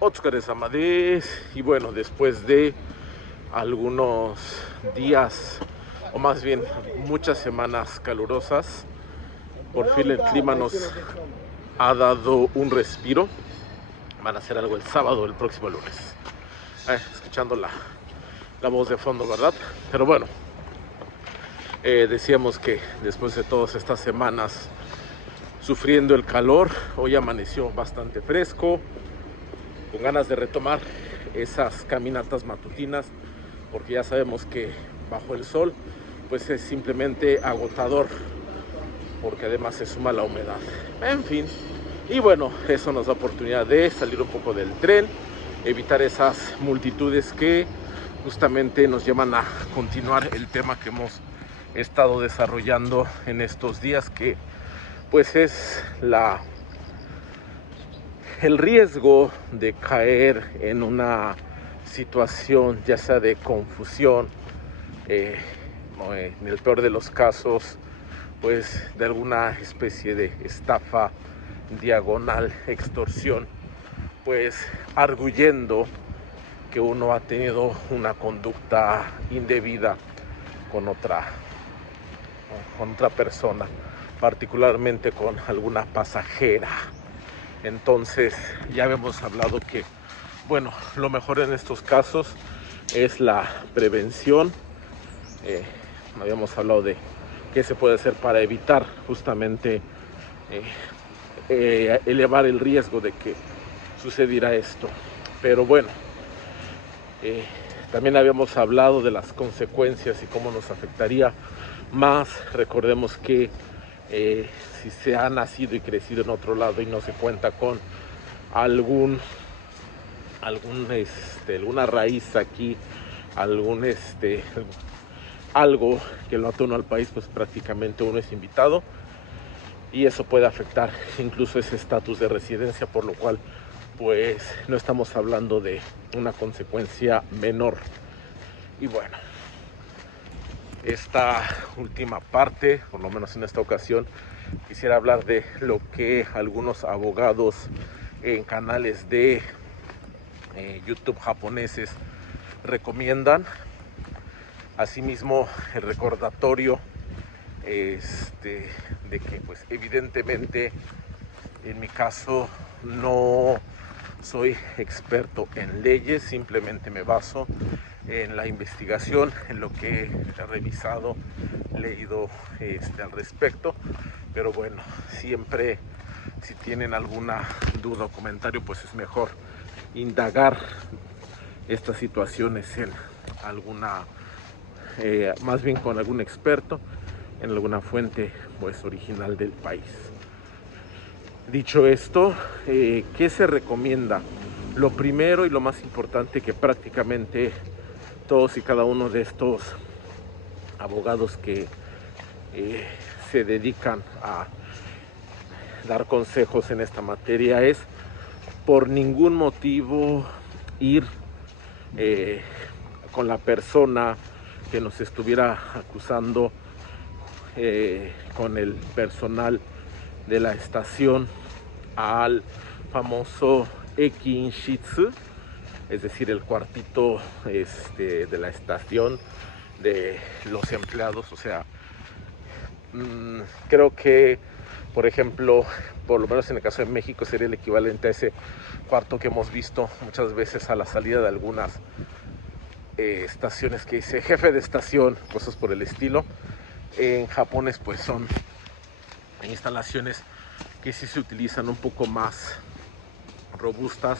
Óscar Amadés. Y bueno, después de algunos días, o más bien muchas semanas calurosas, por fin el clima nos ha dado un respiro. Van a hacer algo el sábado, el próximo lunes. Escuchando la voz de fondo, ¿verdad? Pero bueno, decíamos que después de todas estas semanas sufriendo el calor, hoy amaneció bastante fresco, con ganas de retomar esas caminatas matutinas, porque ya sabemos que bajo el sol pues es simplemente agotador, porque además se suma la humedad. En fin, y bueno, eso nos da oportunidad de salir un poco del tren, evitar esas multitudes que justamente nos llevan a continuar el tema que hemos estado desarrollando en estos días, que pues es el riesgo de caer en una situación ya sea de confusión, o en el peor de los casos pues de alguna especie de estafa, diagonal, extorsión, pues arguyendo que uno ha tenido una conducta indebida con otra persona, particularmente con alguna pasajera. Entonces ya habíamos hablado que, bueno, lo mejor en estos casos es la prevención. Habíamos hablado de qué se puede hacer para evitar justamente elevar el riesgo de que sucediera esto. Pero bueno, también habíamos hablado de las consecuencias y cómo nos afectaría más. Recordemos que si se ha nacido y crecido en otro lado y no se cuenta con alguna raíz aquí, algo que lo atone al país, pues prácticamente uno es invitado, y eso puede afectar incluso ese estatus de residencia, por lo cual pues no estamos hablando de una consecuencia menor. Y bueno, esta última parte, por lo menos en esta ocasión, quisiera hablar de lo que algunos abogados en canales de YouTube japoneses recomiendan. Asimismo, el recordatorio de que pues evidentemente en mi caso no soy experto en leyes, simplemente me baso en la investigación, en lo que he revisado, leído al respecto. Pero bueno, siempre si tienen alguna duda o comentario, pues es mejor indagar estas situaciones en alguna, más bien con algún experto, en alguna fuente pues original del país. Dicho esto, ¿qué se recomienda? Lo primero y lo más importante, que prácticamente todos y cada uno de estos abogados que se dedican a dar consejos en esta materia, es por ningún motivo ir con la persona que nos estuviera acusando, con el personal de la estación, al famoso Ekinshitsu, es decir, el cuartito de la estación de los empleados. O sea, creo que, por ejemplo, por lo menos en el caso de México, sería el equivalente a ese cuarto que hemos visto muchas veces a la salida de algunas estaciones, que dice jefe de estación, cosas por el estilo. En Japón pues son instalaciones que sí se utilizan un poco más robustas,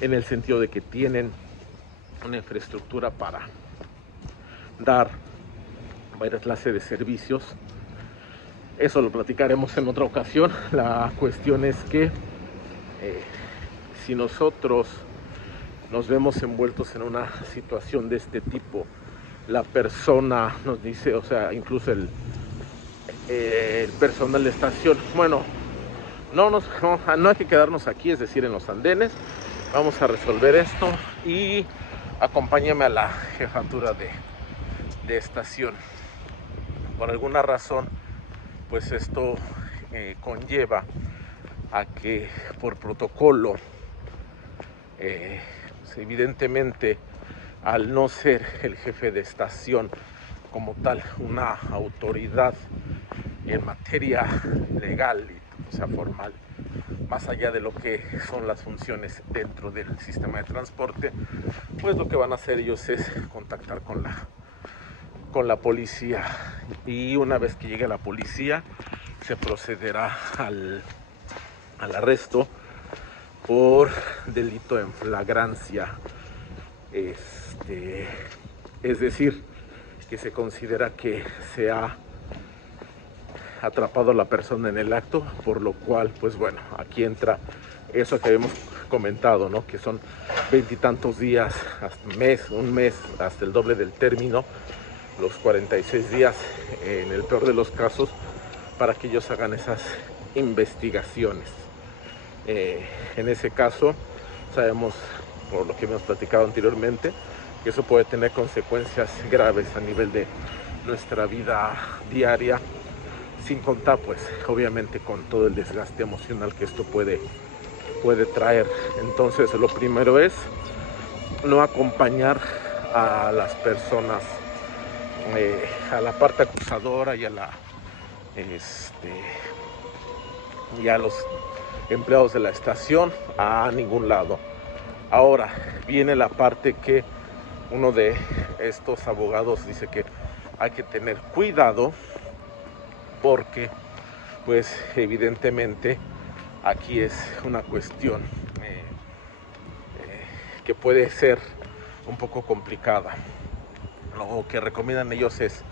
en el sentido de que tienen una infraestructura para dar varias clases de servicios. Eso lo platicaremos en otra ocasión. La cuestión es que si nosotros nos vemos envueltos en una situación de este tipo, la persona nos dice, o sea, incluso el personal de estación, bueno, no hay que quedarnos aquí, es decir, en los andenes, vamos a resolver esto y acompáñame a la jefatura de estación. Por alguna razón, pues esto conlleva a que por protocolo Pues evidentemente, al no ser el jefe de estación como tal, una autoridad en materia legal, o sea, formal, más allá de lo que son las funciones dentro del sistema de transporte, pues lo que van a hacer ellos es contactar con la policía, y una vez que llegue la policía se procederá al arresto por delito en flagrancia. Es decir, que se considera que se ha atrapado a la persona en el acto, por lo cual, pues bueno, aquí entra eso que habíamos comentado, ¿no? Que son 20 y tantos días, hasta un mes, hasta el doble del término, los 46 días, en el peor de los casos, para que ellos hagan esas investigaciones. En ese caso, sabemos, por lo que hemos platicado anteriormente, que eso puede tener consecuencias graves a nivel de nuestra vida diaria, sin contar, pues, obviamente, con todo el desgaste emocional que esto puede traer. Entonces, lo primero es no acompañar a las personas, a la parte acusadora y a los empleados de la estación a ningún lado. Ahora viene la parte que uno de estos abogados dice que hay que tener cuidado, porque pues evidentemente aquí es una cuestión que puede ser un poco complicada. Lo que recomiendan ellos es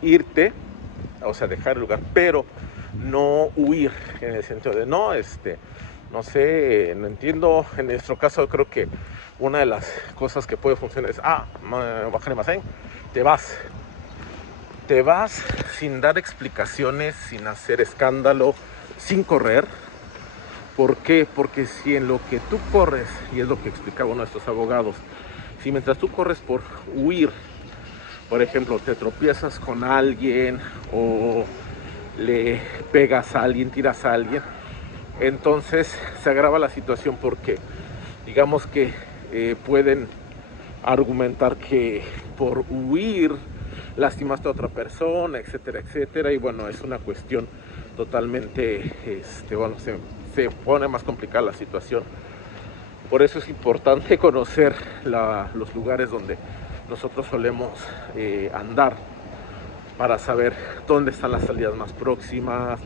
irte, o sea, dejar el lugar, pero no huir, en el sentido de no sé, no entiendo. En nuestro caso creo que una de las cosas que puede funcionar es te vas sin dar explicaciones, sin hacer escándalo, sin correr. ¿Por qué? Porque si en lo que tú corres, y es lo que explicaba uno de estos abogados, si mientras tú corres por huir, por ejemplo, te tropiezas con alguien o le pegas a alguien, tiras a alguien, entonces se agrava la situación, porque digamos que pueden argumentar que por huir lastimaste a otra persona, etcétera, etcétera, y bueno, es una cuestión totalmente, se pone más complicada la situación. Por eso es importante conocer los lugares donde nosotros solemos andar, para saber dónde están las salidas más próximas,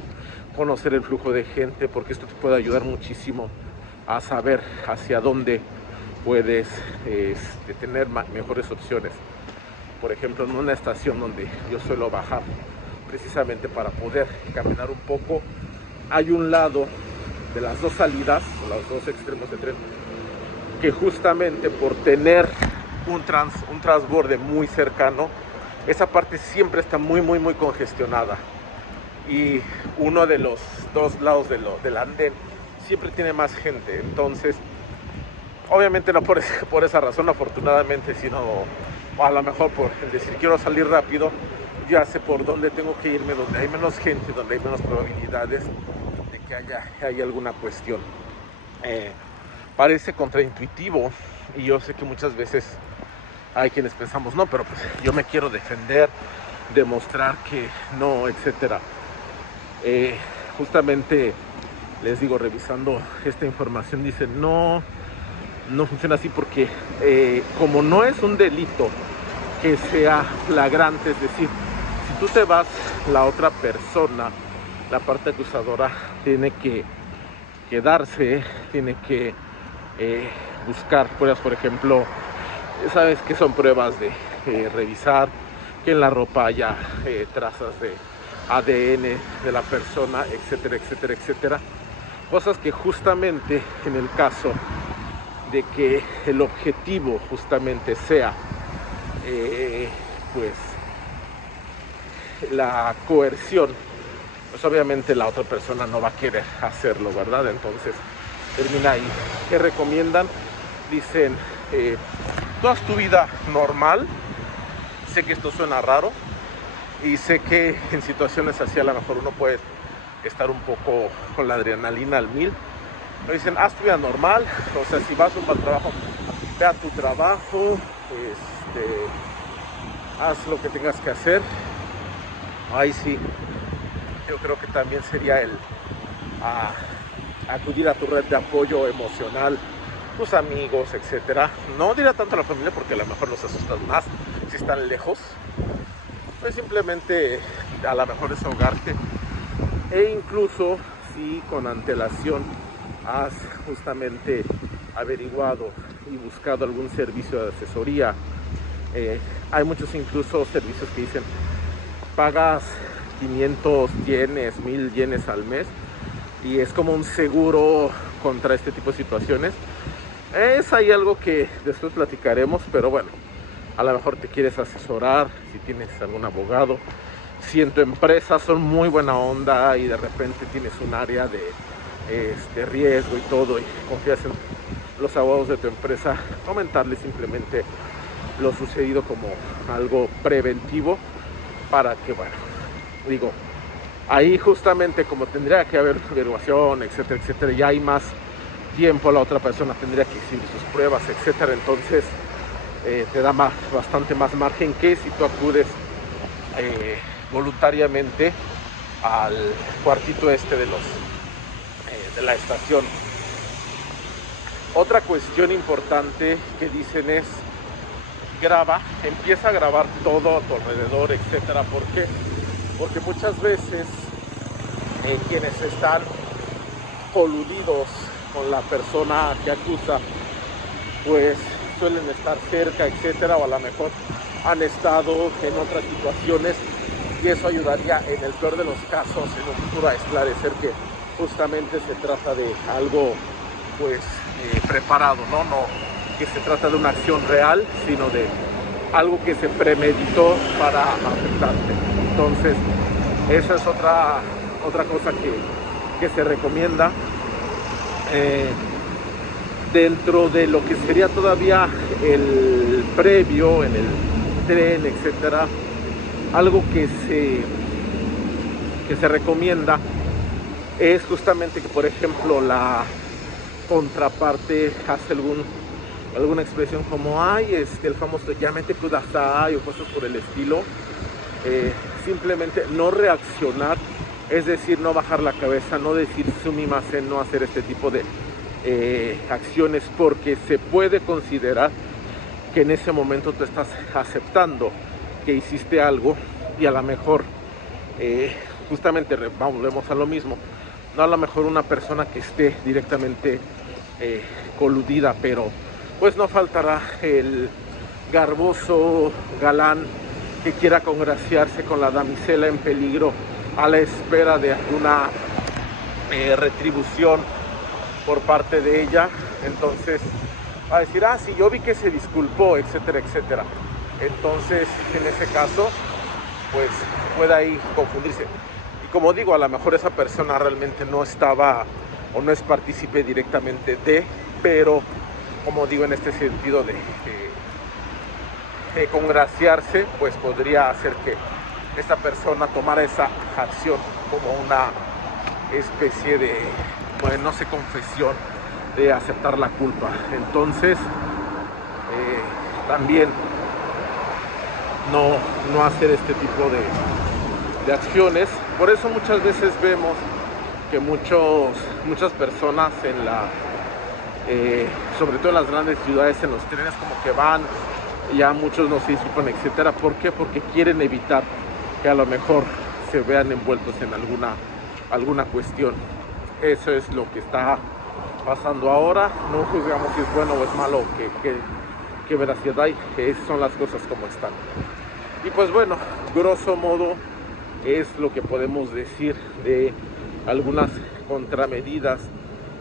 conocer el flujo de gente, porque esto te puede ayudar muchísimo a saber hacia dónde puedes tener mejores opciones. Por ejemplo, en una estación donde yo suelo bajar, precisamente para poder caminar un poco, hay un lado de las dos salidas, o los dos extremos del tren, que justamente por tener un transborde muy cercano, esa parte siempre está muy congestionada, y uno de los dos lados del andén siempre tiene más gente. Entonces, obviamente no por esa razón, afortunadamente, sino a lo mejor por el decir quiero salir rápido, ya sé por dónde tengo que irme, donde hay menos gente, donde hay menos probabilidades de que haya alguna cuestión. Parece contraintuitivo, y yo sé que muchas veces hay quienes pensamos, no, pero pues yo me quiero defender, demostrar que no, etcétera. Justamente les digo, revisando esta información, dice no funciona así, porque como no es un delito que sea flagrante, es decir, si tú te vas, la otra persona, la parte acusadora, tiene que quedarse, tiene que buscar pruebas. Por ejemplo, sabes que son pruebas de revisar que en la ropa haya trazas de ADN de la persona, etcétera, etcétera, etcétera. Cosas que justamente en el caso de que el objetivo justamente sea pues la coerción, pues obviamente la otra persona no va a querer hacerlo, ¿verdad? Entonces termina ahí. ¿Qué recomiendan? Dicen, tú haz tu vida normal. Sé que esto suena raro, y sé que en situaciones así a lo mejor uno puede estar un poco con la adrenalina al 1000, Me dicen, haz tu vida normal, o sea, si vas a un mal trabajo, ve a tu trabajo, haz lo que tengas que hacer. Ahí sí, yo creo que también sería el acudir a tu red de apoyo emocional, tus amigos, etcétera. No dirá tanto a la familia porque a lo mejor los asustas más si están lejos. Pues simplemente a lo mejor desahogarte, e incluso si con antelación has justamente averiguado y buscado algún servicio de asesoría. Hay muchos incluso servicios que dicen pagas 500 yenes, 1000 yenes al mes y es como un seguro contra este tipo de situaciones. Es ahí algo que después platicaremos, pero bueno, a lo mejor te quieres asesorar, si tienes algún abogado, si en tu empresa son muy buena onda y de repente tienes un área de riesgo y todo y confías en los abogados de tu empresa, comentarles simplemente lo sucedido como algo preventivo para que, bueno, digo, ahí justamente como tendría que haber averiguación, etcétera, etcétera, ya hay más tiempo, la otra persona tendría que exhibir sus pruebas, etcétera, entonces te da bastante más margen que si tú acudes voluntariamente al cuartito de la estación. Otra cuestión importante que dicen es empieza a grabar todo a tu alrededor, etcétera. ¿Por qué? Porque muchas veces quienes están coludidos con la persona que acusa, pues suelen estar cerca, etcétera, o a lo mejor han estado en otras situaciones y eso ayudaría en el peor de los casos en un futuro a esclarecer que justamente se trata de algo pues preparado, no que se trata de una acción real, sino de algo que se premeditó para afectarte. Entonces esa es otra cosa que se recomienda dentro de lo que sería todavía el previo en el tren, etcétera. Algo que se recomienda es justamente que, por ejemplo, la contraparte hace alguna expresión como el famoso yamete kudasai o cosas por el estilo. Simplemente no reaccionar, es decir, no bajar la cabeza, no decir sumimasen, no hacer este tipo de acciones, porque se puede considerar que en ese momento tú estás aceptando que hiciste algo y a lo mejor justamente volvemos a lo mismo, no a lo mejor una persona que esté directamente coludida, pero pues no faltará el garboso galán que quiera congraciarse con la damisela en peligro a la espera de alguna retribución por parte de ella. Entonces va a decir, sí, yo vi que se disculpó, etcétera, etcétera. Entonces en ese caso pues puede ahí confundirse. Y como digo, a lo mejor esa persona realmente no estaba o no es partícipe directamente pero como digo, en este sentido de congraciarse, pues podría hacer que esta persona tomara esa acción como una especie de, bueno, no sé, confesión de aceptar la culpa. Entonces también no hacer este tipo de acciones. Por eso muchas veces vemos que muchas personas sobre todo en las grandes ciudades, en los trenes, como que van, ya muchos no se disculpan, etcétera. ¿Por qué? Porque quieren evitar que a lo mejor se vean envueltos en alguna cuestión. Eso es lo que está pasando ahora. No juzgamos si es bueno o es malo, qué veracidad hay. Son las cosas como están. Y pues bueno, grosso modo es lo que podemos decir de algunas contramedidas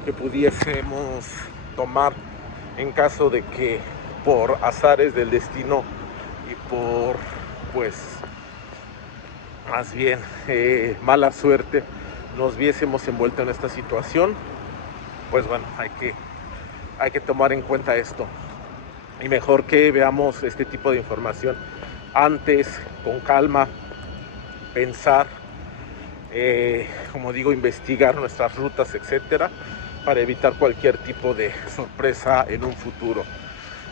que pudiésemos tomar en caso de que por azares del destino y por, pues, más bien mala suerte nos viésemos envueltos en esta situación. Pues bueno, hay que tomar en cuenta esto, y mejor que veamos este tipo de información antes, con calma, pensar, como digo, investigar nuestras rutas, etcétera, para evitar cualquier tipo de sorpresa en un futuro.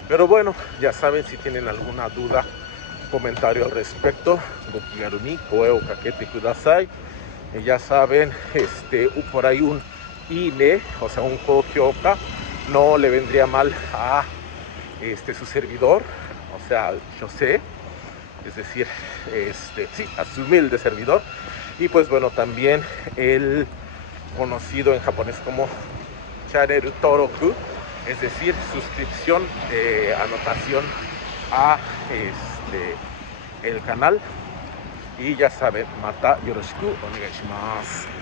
Pero bueno, ya saben, si tienen alguna duda, comentario al respecto, gokigaruni koe o kakete kudasai. Ya saben, por ahí un INE, o sea, un Kokyoka, no le vendría mal a su servidor, o sea, yo sé, es decir, sí, a su humilde servidor. Y pues bueno, también el conocido en japonés como Channel Toroku, es decir, suscripción, anotación a el canal. Y ya saben, mata yoroshiku onegai shimasu.